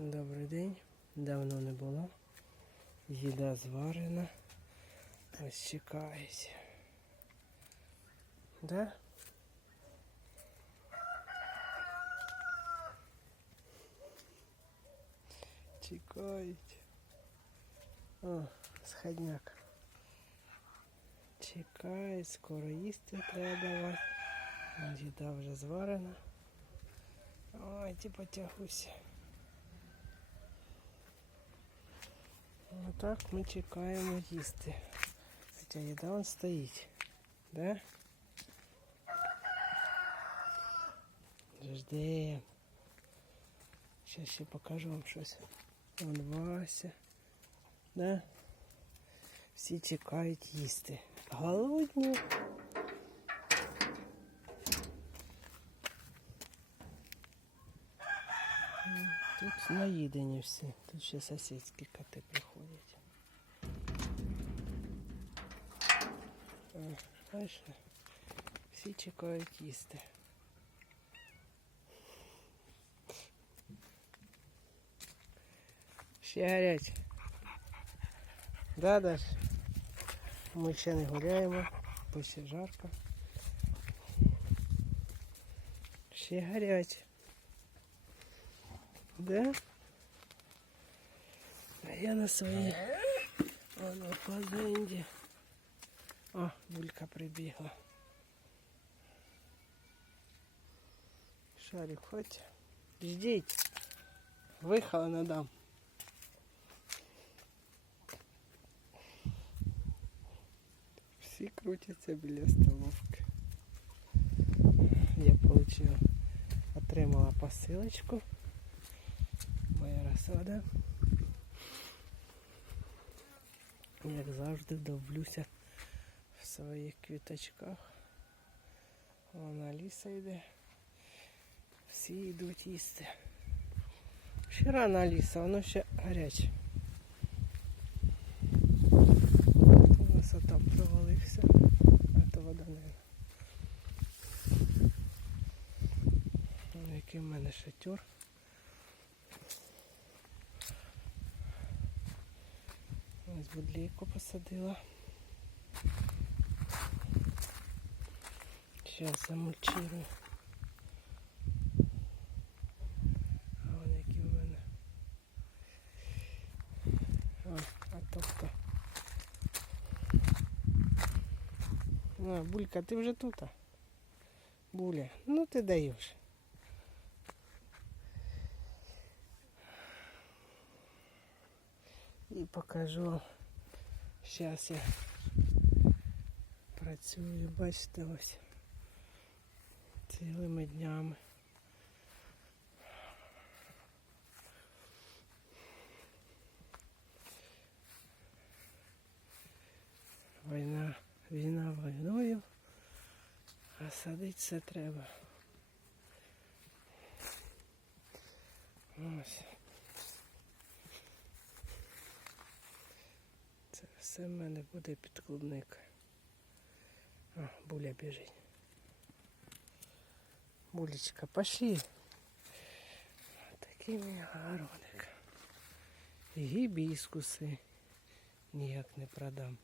Добрий день. Давно не було. Їда зварена. Ось чекають. Да? Чекають. О, сходняк. Чекають, скоро їсти треба давати. Їда вже зварена. Ой, ті потягуся. Отак ми чекаємо їсти. Хоча їда он стоїть. Да? Ждем. Зараз ще покажу вам щось. Вон Вася. Да? Всі чекають їсти. Голодні. М, Тут наїдені всі. Тут ще сусідські коти приходять. Бачиш, всі чекають їсти. Ще гаряче. Да, Даш? Ми ще не гуляємо, бо ще жарко. Ще гаряче. Да? А я на своїй воно фазенді. О, булька прибігла. Шарик, хоть. Ждіть. Виїхала надам. Всі крутяться біля столовки. Я получила, отримала посилочку. Моя розсада. Як завжди довблюся в своїх квіточках. Вона ліса йде. Всі йдуть їсти. Ще рано Аліса, воно ще гаряче. У нас отам провалився, а то вода не. Який в мене шатер. Ось будлійку посадила. Зараз замульчирую. А вон які в мене. А, а тобто. А, Булька, ти вже тут? Буля, ну ти даєш. І покажу. Зараз я працюю, бачите, ось цілими днями. Війна, війна війною, а садити все треба. Все в мене буде під клубник. А, буля біжить. Булечка, пошли. Такий мій городик. Гібіскуси ніяк не продам.